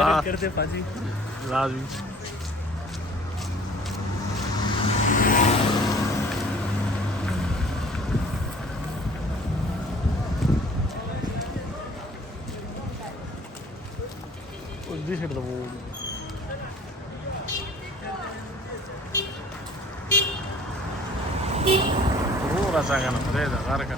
करते पाजी लाजमी दिस इट द बोर्ड वो rasakan freda garga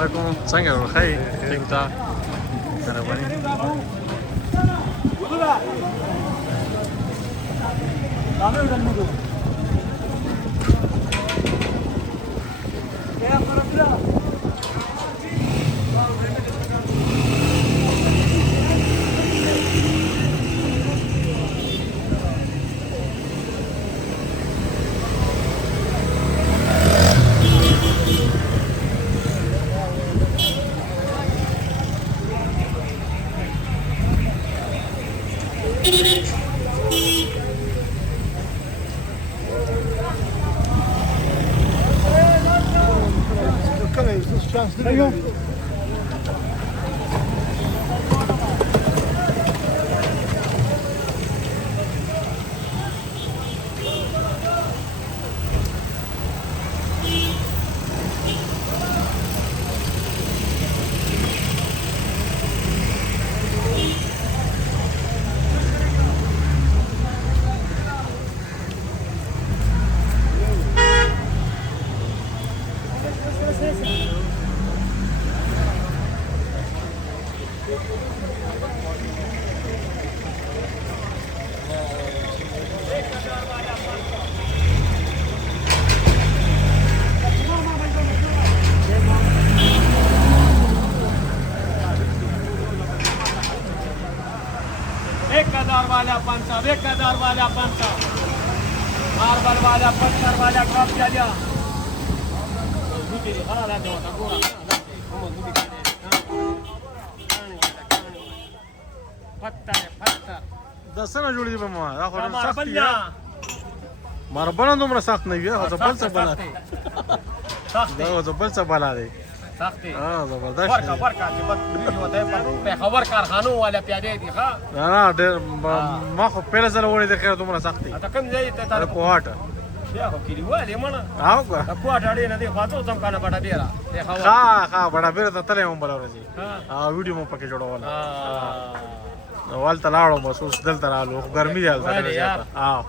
علیکم څنګه ورخی ټیک ټاک مهرباني वाला 500 1000 वाला 500 मार्बल वाला 70 वाला कप चलिया दूसरी खा रहा था गोरा पत्थर دسنه جوړې په ما دا خو سخت دی ماربل دومره سخت نه وي هغه بل څه بلا دا هغه بل څه بلا دی سخت دی زبردست ورکا چې بد بریج وته په خبر کارخانو والا پیاده دي ښا نه ډېر ما خو پیله سره وړي د خیر دومره سخت دی ته کوم ځای ته تاسو کوهاټ بیا خو کلیواله مړه او کوهاټ اړې نه دی خاطر تم کنه بڑا ډیرا ها بڑا بیر ته تلې هم بل ورځي ویډیو مو پکې جوړول والته لاړو محسوس دلته رالو ګرمي دی هلته ها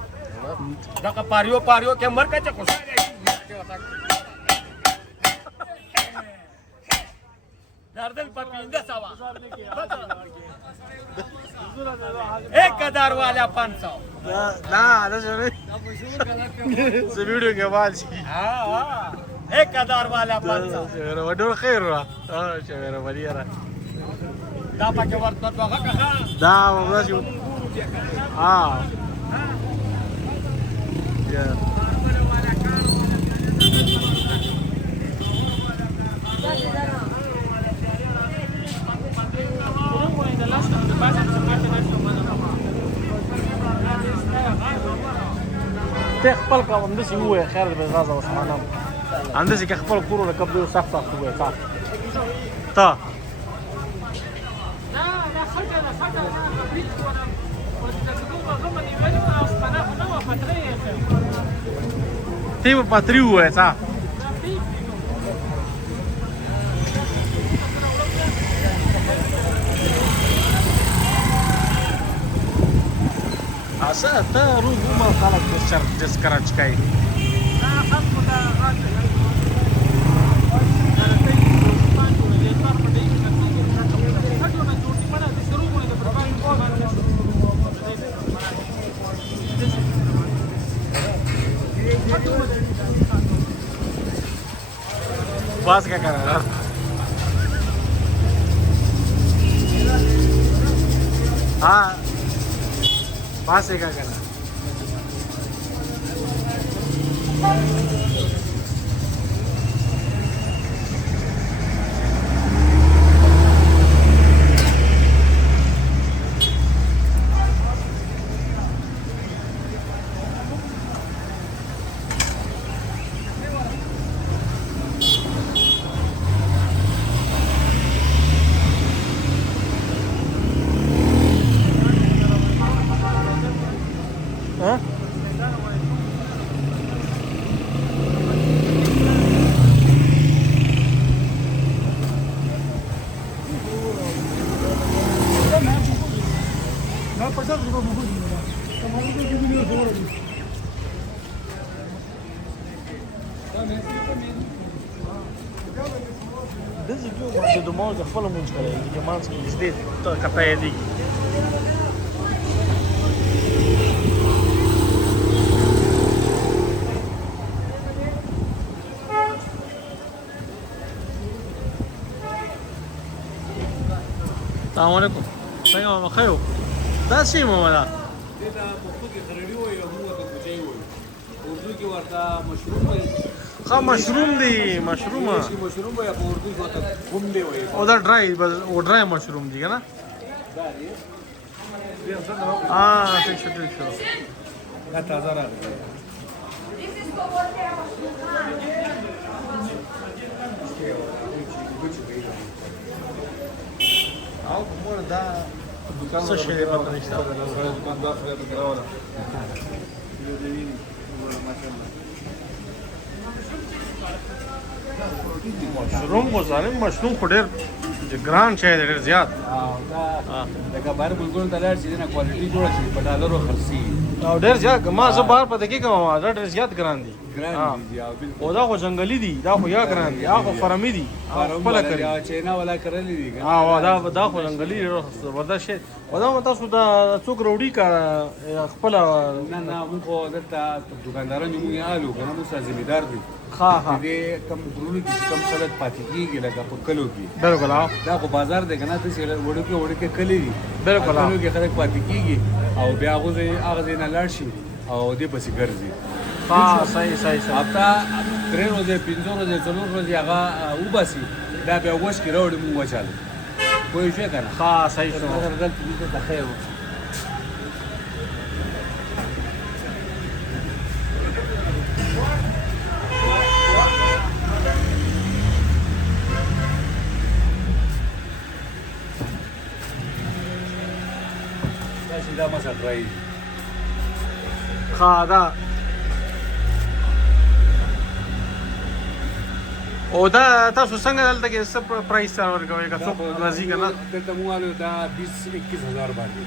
دا پاریو کې مرکه چې خوشا دردل پپینده سوا 1000 वाला 500 ना ده شنو زه ویډیو کې واځي 1000 वाला 500 ډېر خیر را چې وریا دا پکې ورته هغه دا ورځي یا ته خپل کوم د سی وې خیر به غزا وسمانه اندسې کې خپل کورو له قبضه سخت وې تا تا لا خلق بيت وانا وتكتبوا غمن يبلوا اصلا نو فتريه تی په پاتری وې تا اسا ته روز عمر خلک د شر دسکرچ کوي बास क्या कर रहा है हाँ बास क्या कर रहा है چې د مور د خپل مونږ کوي چې مانس کې دې ته کته دی السلام علیکم څنګه ما خیو دا شی مو ولا دا پښتو کې خرړی وي او موږ ته کوچي وي اردو کې ورته مشروم وي خا مشروم دی مشروم مشروم وي په اردو کې ورته کوم دی وي او دا ډرای او ډرای مشروم دی کنه دا دی ٹھیک شو دا تازه راغلی او کومه دا دکان څه شی پته نشته دکاندار سره ته راوړل مشروم خو ظالم مشروم خو ډېر ګران شی دی ډېر زیات لکه بهر ملکونو ته لاړ شي نه کوالټي جوړه شي په ډالرو خرڅي او ډېر زیات ما زه بهر پته کې کوم دا ډېر زیات ګران دي ګران دي او دا خو ځنګلي دي دا خو یا ګران دي هغه فرمي دي خپل کوي چینا ولا کړلې دي دا خو ځنګلي زبردست شی ودا تاسو دا څوک روډي کا خپل نه موږ دلته دکاندارانو موږ آلو کنه موږ ځمیدار دي ها دې کم درونو کې کم خلک پاتې کیږي لکه په کلو کې بالکل دا خو بازار دی کنه ته وړو کې کلی دي بالکل کلو کې خلک پاتې کیږي او بیا هغه نه لاړ شي او دې پسې ګرځي ها صحیح هفته 3 ورځې 5 ورځې 4 ورځې هغه وباسي دا بیا وښ کې راوړي موږ وچاله کوئی شي کنه ها صحیح شو دلته د خیر دا مسا ډرای ها دا او دا تاسو څنګه دلته کې څه پرایس ورکوي که څوک راځي کنه دلته مو والو دا 20-21,000 باندې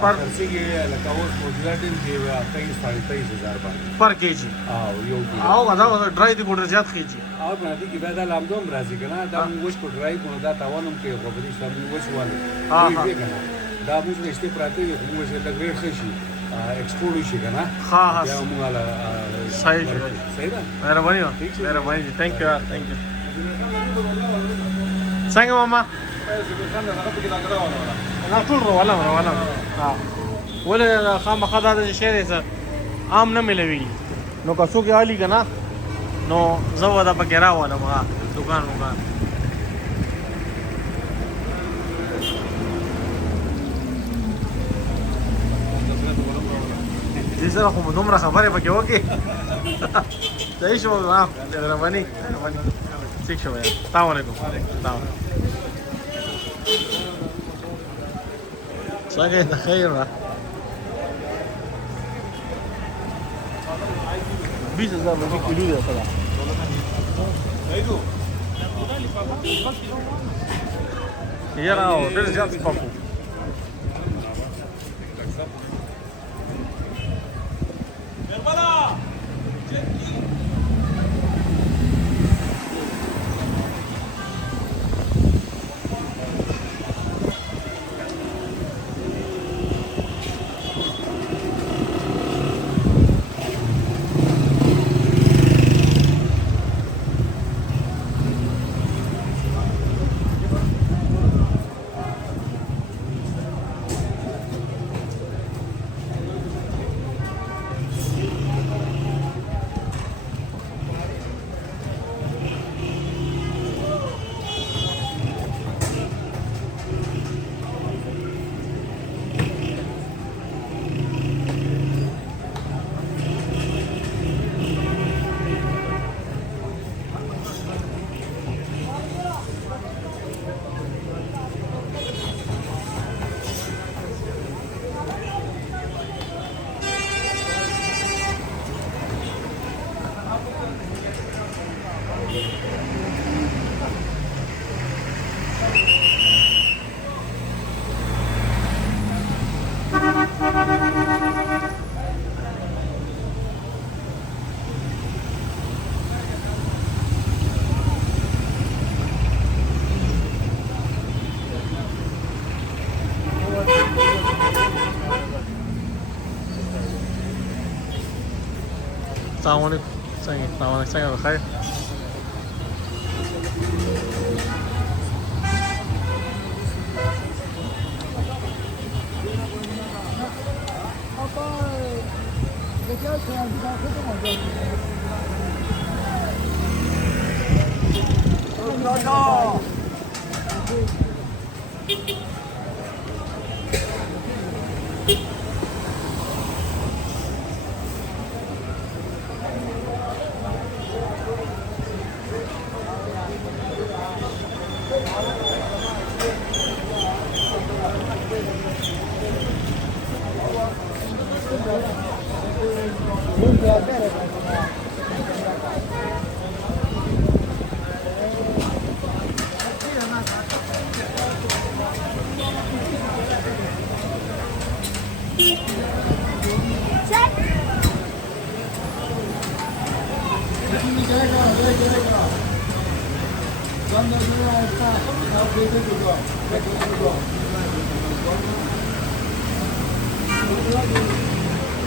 پر څه کې لکه اوس موجوداتین کې 23,000 باندې پر کېجی او یو دی او دا ډرای دی ګور زیات خېجی او باندې کې به دا لامدوم راځي کنه دا موږ وښ په ډرای کو دا تاوانم کې خبرې شامل وښ والو دا موږ نشته پراته یو موږ چې د ګریډ شي ایکسپورټ شي کنه ها یا موږ لا صحیح ده مهرباني ثانک یو څنګه ماما لا ټول ولا ها ولا خامخا دا شی دی عام نه ملوي نو که څوک عالی کنه نو زه ودا پکې راولم دکان دې سره خو دومره خبرې پکې وکړي صحیح شو مهرباني ٹھیک شو السلام علیکم څنګه د خیر 20,000 باندې کیلو دی سره یاره ډېر زیات پکو السلام عليكم. السلام عليكم. څنګه بخیر؟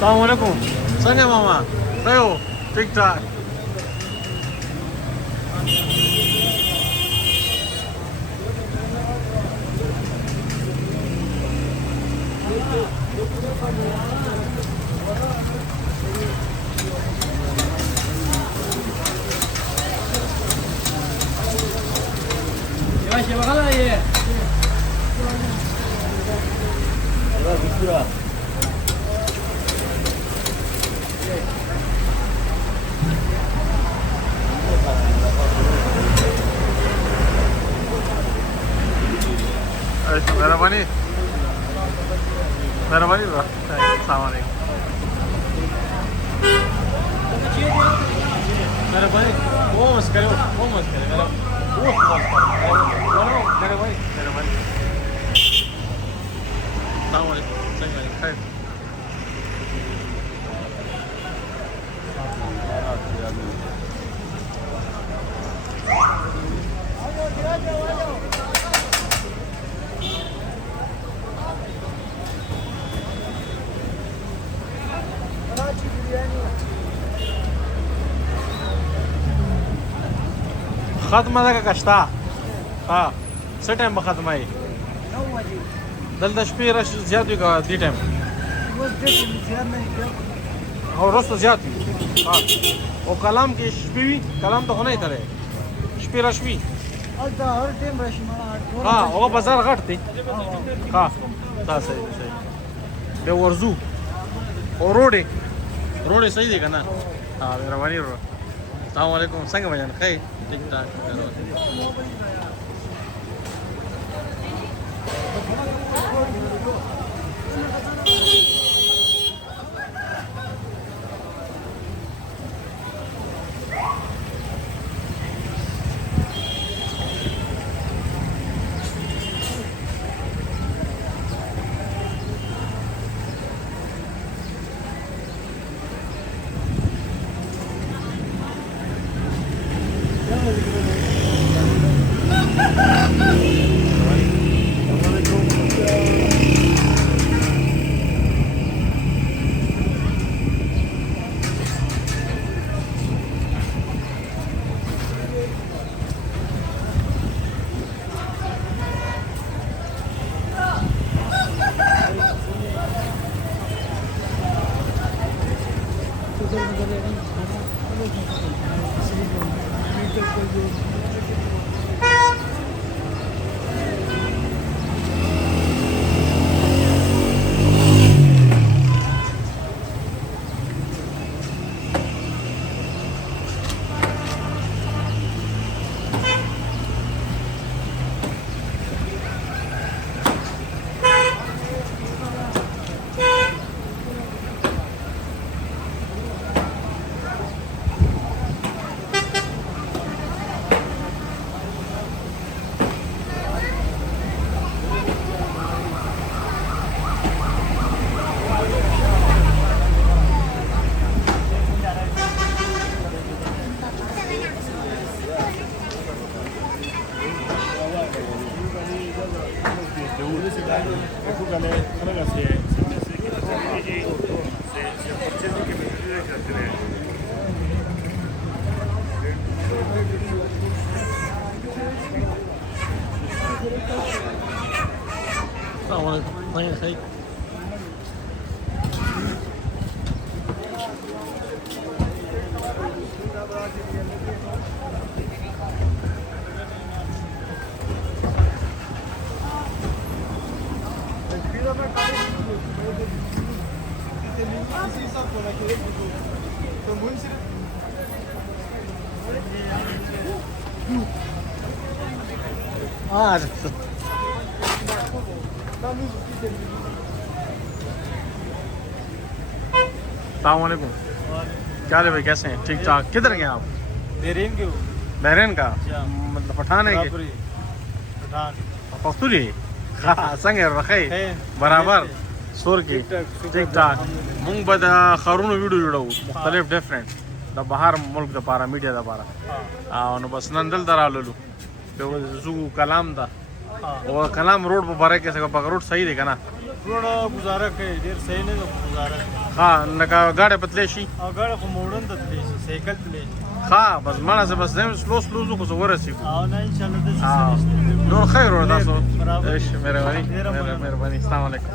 السلام عليكم. څنګه ماما؟ ښه یو؟ ټیک ټاک. مهرباني مهرباني بقى. السلام عليكم. مهرباني वो मत करो मेरा वो मत करो مهرباني السلام عليكم. خير. ختمه ده که کشته؟ ها څه ټایم به ختمه یې؟ 9 بجې. دلته شپې رش زیات وي که دې ټایم؟ اوس دې ټایم زیات نه وي او وروسته زیات وي. ها او کلام کې شپې وي؟ کلام ته خو نه یې تری شپې رش وي؟ هلته هر ټایم راشي. ها هغه بازار غټ دی. ها دا صحیح صحیح. بیا ورځو او روډې صحیح دی که نه؟ ها مهرباني وروره. السلام علیکم. څنګه بجان ښه یې؟ ټیک ټاک. अस्सलामुअलैकुम, क्या हाल है भाई, कैसे हैं? ठीक ठाक। किधर गए आप? बहरीन के हो? बहरीन का क्या? मतलब पठान है कि बराबरी। पठान। पख्तूरी? हाँ संगे रखे है। बराबर सोर की ठीक-ठाक, ठीक ठाक। मुंग बदा खरून वीडियो जुड़ो मुख्तलिफ डिफरेंट द बाहर मुल्क द पारा मीडिया द पारा हाँ बस नंदल दरा ललू जू कलाम दा और कलाम रोड पर बारे कैसे का रोड सही देगा ना रोड गुजारा के देर सही नहीं तो गुजारा हाँ नका गाड़े पतलेशी अगर को मोड़न तले साइकिल तले हाँ बस माना से बस नेम स्लो स्लो को सो वरसी को आओ ना इंशाल्लाह दे हाँ नूर खैर और दासो बराबर। इश मेहरबानी अस्सलाम वालेकुम।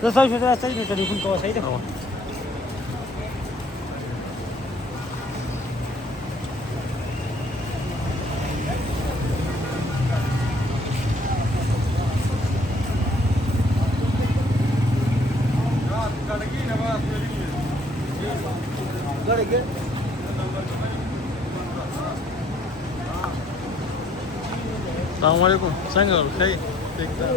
तो सही से सही नहीं टेलीफोन को सही देखो अस्सलामुअलैकुम संग और खै ठीक ठाक।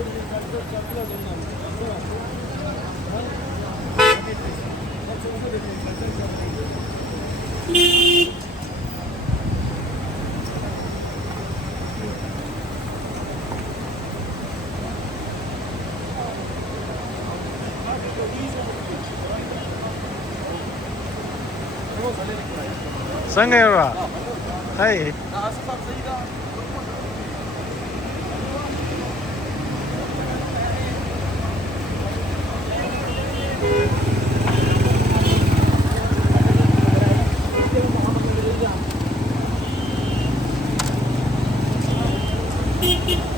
संग है Assalamualaikum.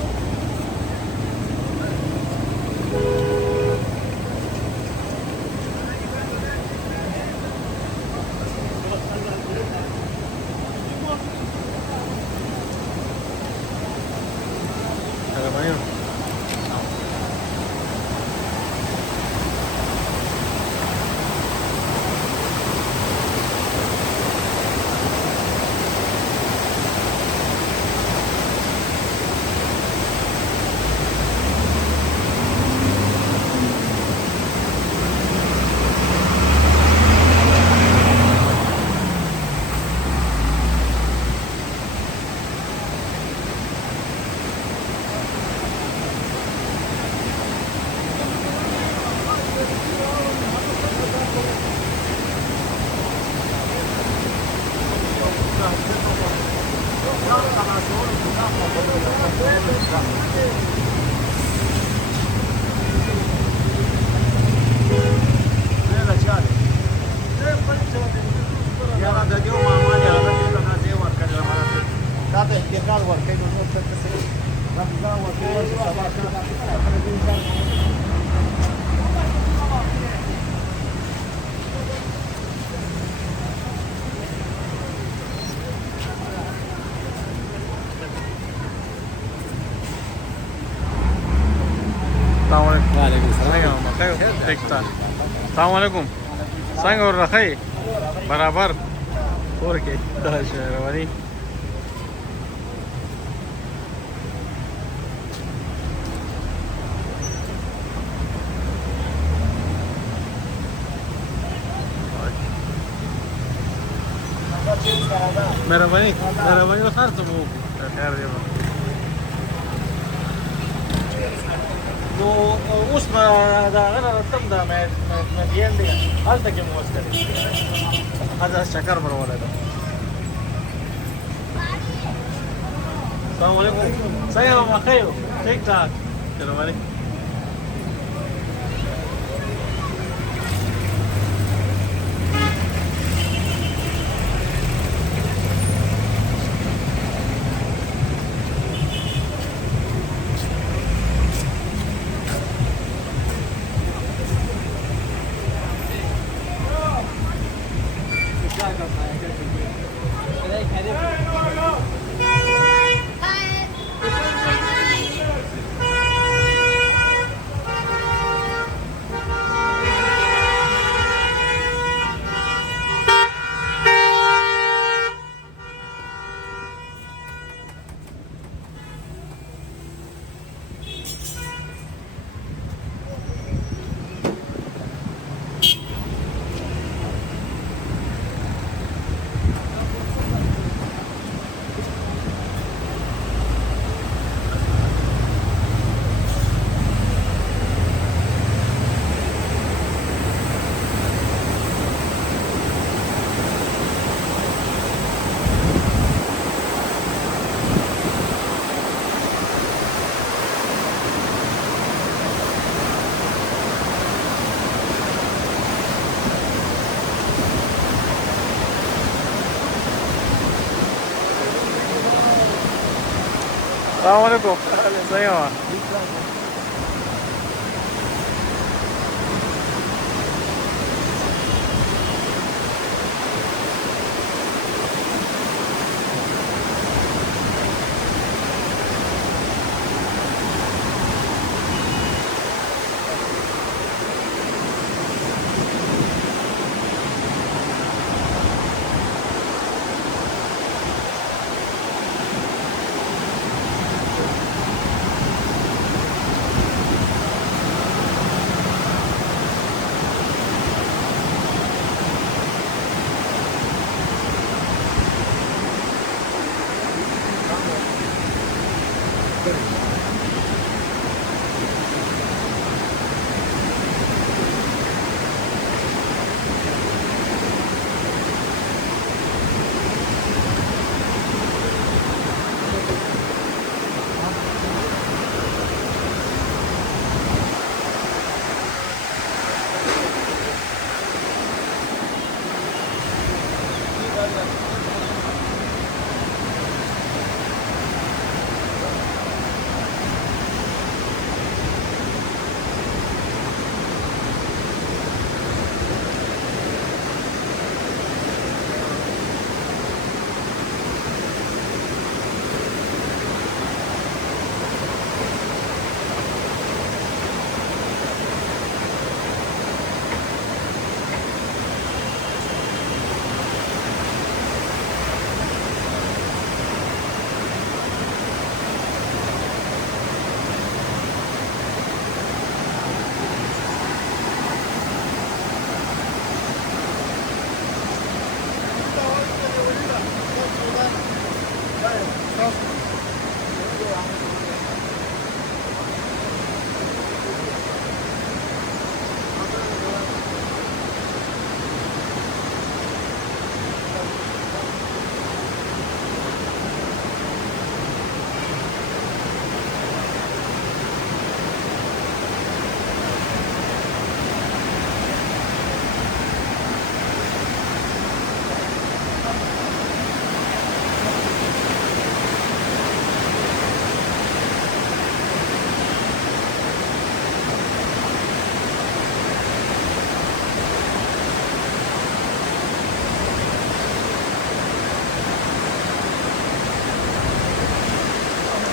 څنګه ور راخی برابر ورکه دا شهروانی مهرباني خیر ته مو خیر دی نو اوس ما دا غره تم دا مې دیان دی حالت کې مو وسته هغه شکر بروله ده السلام علیکم څنګه ما خیر ٹھیک ٹھاک چلو ولی السلام علیکم څنګه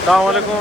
السلام عليكم.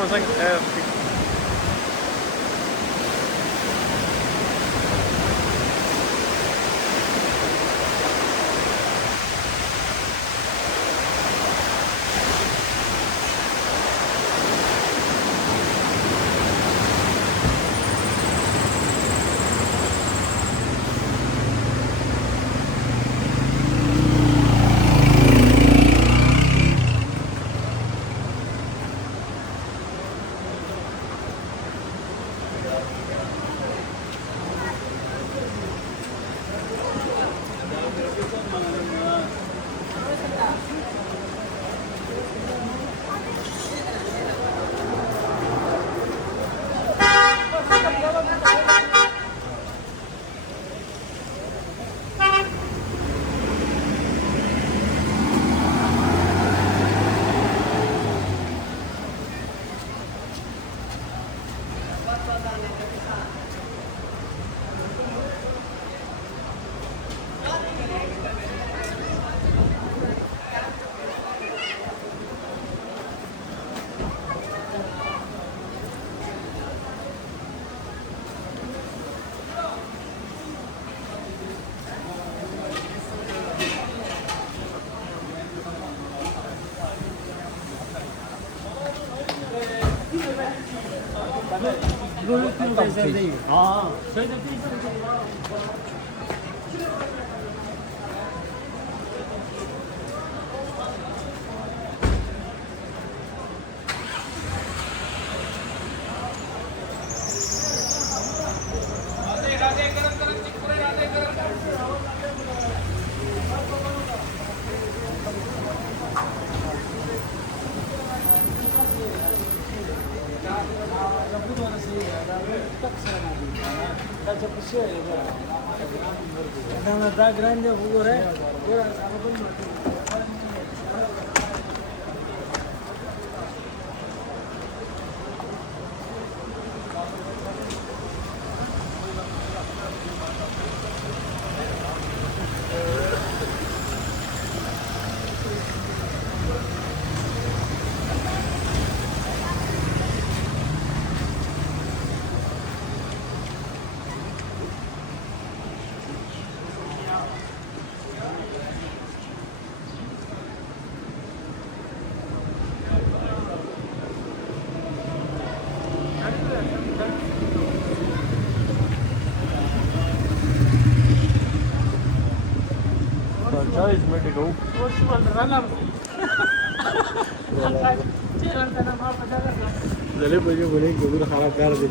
Da grande pure. झाले पाहिजे म्हणे घेऊन खराब कार दे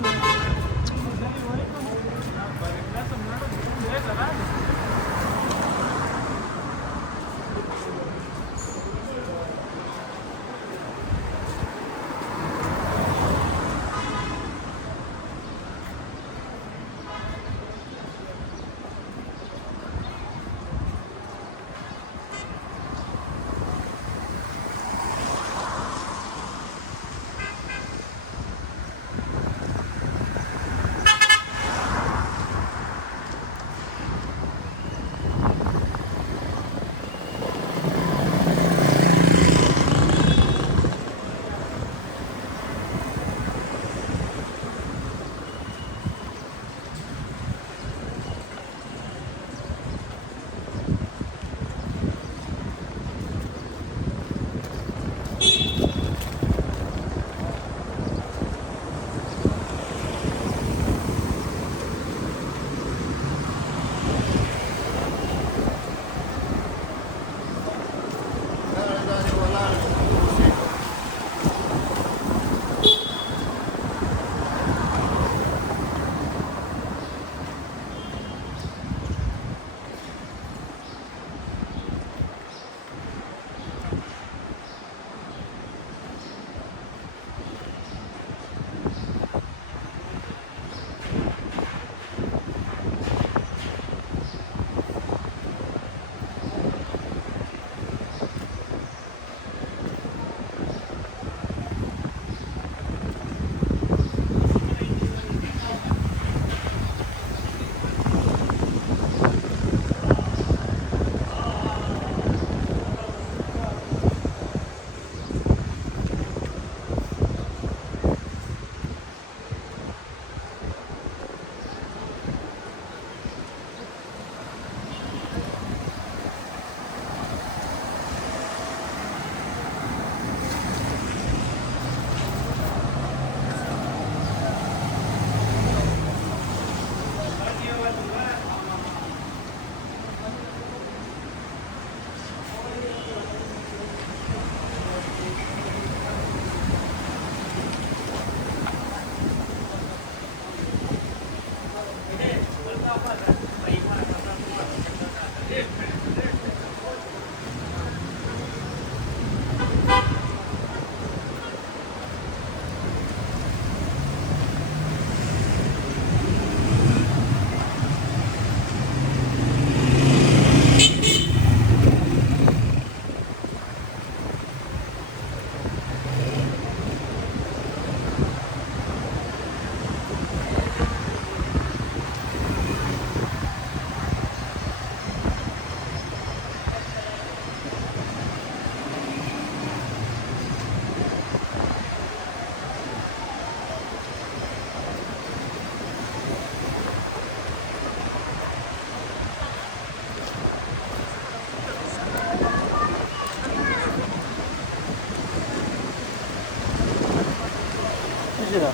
ليرة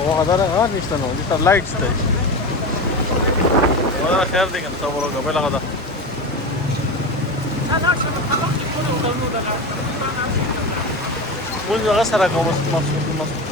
هو هذا غير نشتنو نشتر لايت ستيج وهذا خير دي كان صوروا قبل هذا منذ غسرك ومصر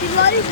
Şurayı